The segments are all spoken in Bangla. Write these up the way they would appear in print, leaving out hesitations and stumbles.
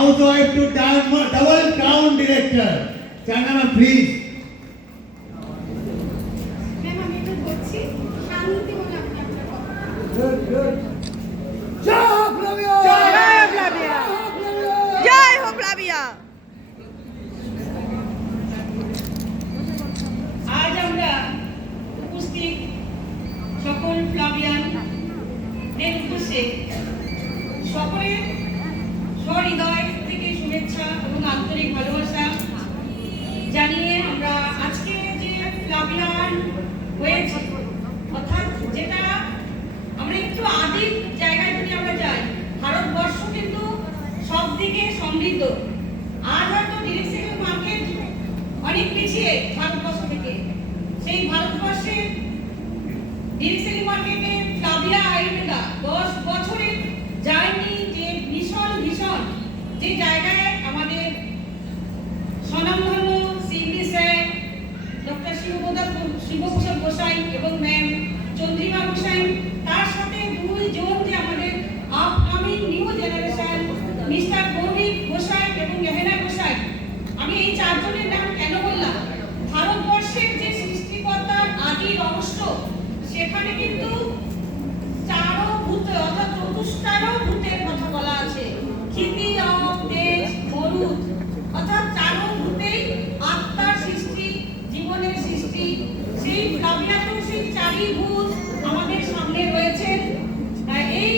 housewife to double crown director. Chandana, please. Good. Jai Ho Flavia! Jai Ho Flavia! Jai Ho Flavia! আজ আমরা উপস্থিত সকল ফ্লাভিয়ানদের উদ্দেশ্যে সকলের সহৃদয় থেকে শুভেচ্ছা এবং আন্তরিক ভালোবাসা জানিয়ে আমরা আজকে যে ফ্লাভিয়ান হয়েছে অর্থাৎ যেটা আমরা একটু আদিম জায়গায় যদি আমরা যাই, ভারতবর্ষ কিন্তু সব দিকে সমৃদ্ধ। আজ হয়তো ডিরেক্ট সেল মার্কেট অনেক পিছিয়ে ভারতবর্ষ থেকে, সেই ভারতবর্ষের ডিরেক্ট সেল মার্কেটে ফ্লাভিয়া আয়ুর্বেদা 10 বছরের জার্নি, যে ভীষণ যে জায়গায় আমাদের স্বনামধন্য সিএমডি স্যার ডক্টর শিবপ্রসাদ গোসাই এবং ম্যাম চন্দ্রিমা গোসাই, তার সাথে দুইজন যে আমাদের আপকামিং নিউ জেনারেশন মিস্টার গৌরীব গোসাই এবং গেহেনা গোসাই। আমি এই চারজনের নাম কেন বললাম? ভারতবর্ষের যে সৃষ্টিকর্তার আদি রহস্য, সেখানে কিন্তু চারো ভূত অর্থাৎ চতুষ্টারো ভূতের কথা বলা আছে। ক্ষিতি, অপ, তেজ, মরুত, অর্থাৎ চারো ভূতেই আত্মার সৃষ্টি, জীবনের সৃষ্টি। সেই ফ্লাভিয়াতেও সেই চারি ভূত আমাদের সামনে রয়েছেন। এই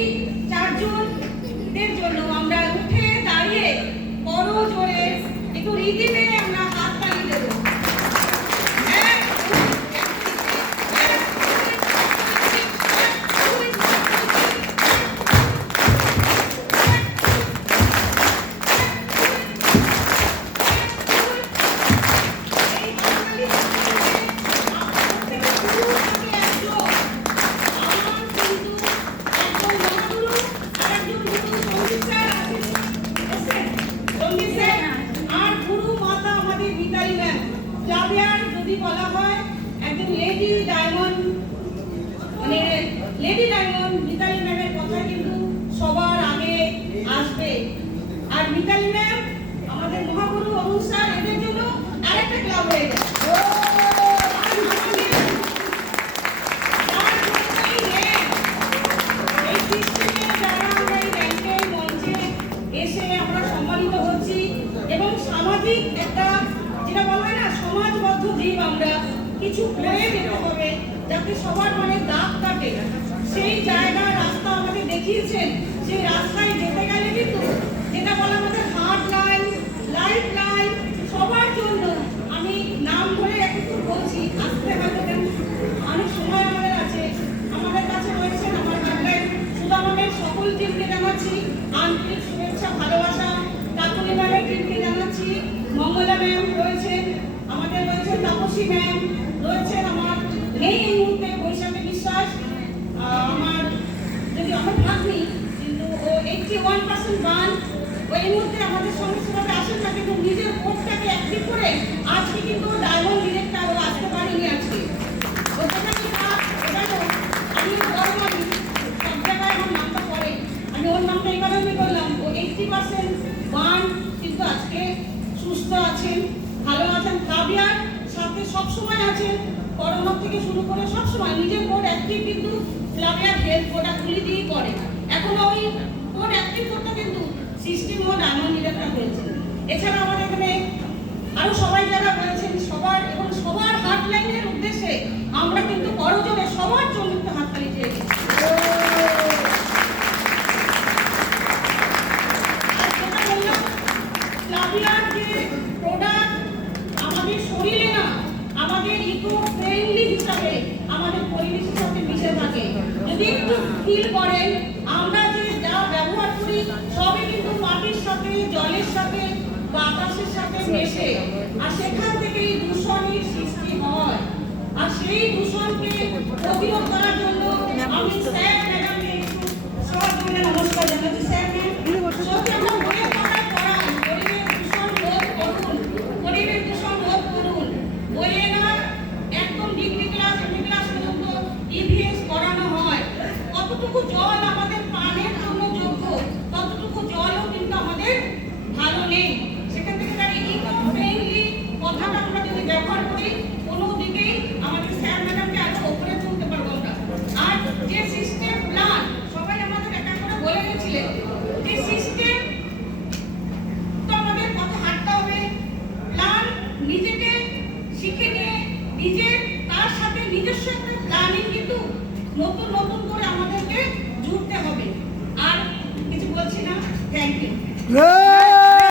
চারজনদের জন্য আমরা উঠে দাঁড়িয়ে বড় জোরে একটু রীতিতে আমরা হাত তালি দেব। যদি বলা হয় একজন লেডি ডায়মন্ড, মানে লেডি ডায়মন্ড মিতালি ম্যামের কথা কিন্তু সবার আগে আসবে। আর মিতালি ম্যাম আমাদের মহাগুরু অরুণ স্যার, এদের জন্য আরেকটা ক্লাব হয়ে গেছে। এই সিস্টেমে যারা আমরা এই র্যাঙ্কের মঞ্চে এসে আমরা সম্মানিত হচ্ছি এবং সামাজিক একটা যেটা বলা হয় না, সমাজবদ্ধ জীব, আমরা কিছু করে যেতে হবে যাতে সবার মনে দাগ কাটে। সেই জায়গা রাস্তা আমাদের দেখিয়েছেন। সেই রাস্তায় যেতে গেলে কিন্তু যেটা বলা আমাদের হার্ট লাইন, লাইফ লাইন, সবার জন্য আমি নাম ধরে একটু বলছি, আসতে হয়তো অনেক সময় আমাদের আছে। আমাদের কাছে রয়েছেন আমার বাংলায় সুদামানের সকল টিমকে জানাচ্ছি আন্তরিক শুভেচ্ছা ভালোবাসা। কাকুলি ম্যামের টিমকে জানাচ্ছি, মঙ্গলা ম্যাম রয়েছেন, আমাদের রয়েছেন তাপসী ম্যাম রয়েছেন, আমার নেই এই মুহূর্তে বৈশাখী বিশ্বাস, আমার যদি আমার ভাগ্নি কিন্তু ও 81% গান ও এই মুহূর্তে আমাদের সঙ্গে সেভাবে আসেন না, কিন্তু নিজের কোর্টটাকে অ্যাক্টিভ করে আজকে কিন্তু ডায়মন্ড ডিরেক্টর ও আসতে পারিনি আজকে। ও যেখানে আমি বড় মানি সব জায়গায় আমার নামটা পড়ে, আমি ওর নামটা এই কারণে করলাম। ও 80% গান কিন্তু আজকে সুস্থ আছেন, ভালো আছেন, ফ্লাভিয়ার সাথে সবসময় আছেন। করোনা থেকে শুরু করে সবসময় নিজের কোড অ্যাক্টিভ, কিন্তু ফ্লাভিয়ার হেলথ প্রোডাক্টগুলি দিয়েই করে। এখন ওই কোড অ্যাক্টিভ করতে কিন্তু সিস্টেম ও ডায়মন্ড ডিরেক্টর হয়েছে। এছাড়া আমাদের এখানে আরো সবাই যারা রয়েছেন, সবার এবং সবার হার্ট লাইনের উদ্দেশ্যে আমরা কিন্তু করজোরে সবার জন্য হাততালি চেয়েছি। ফ্লাভিয়ার যে প্রোডাক্ট আমাদের শরীরে না, আমাদের ইকো ফ্রেন্ডলি হিসাবে আমাদের পরিবেশের সাথে মিশে থাকে। যদি একটু ফিল করেন, আমরা যে যা ব্যবহার করি সবই কিন্তু মাটির সাথে, জলের সাথে, বাতাসের সাথে মেশে, আর সেখান থেকেই দূষণের সৃষ্টি হয়। আর সেই দূষণকে প্রতিরোধ করার জন্য আমি স্যার ম্যাডামকে একটু সবার জন্য নমস্কার জানাচ্ছি। Sir ma'am,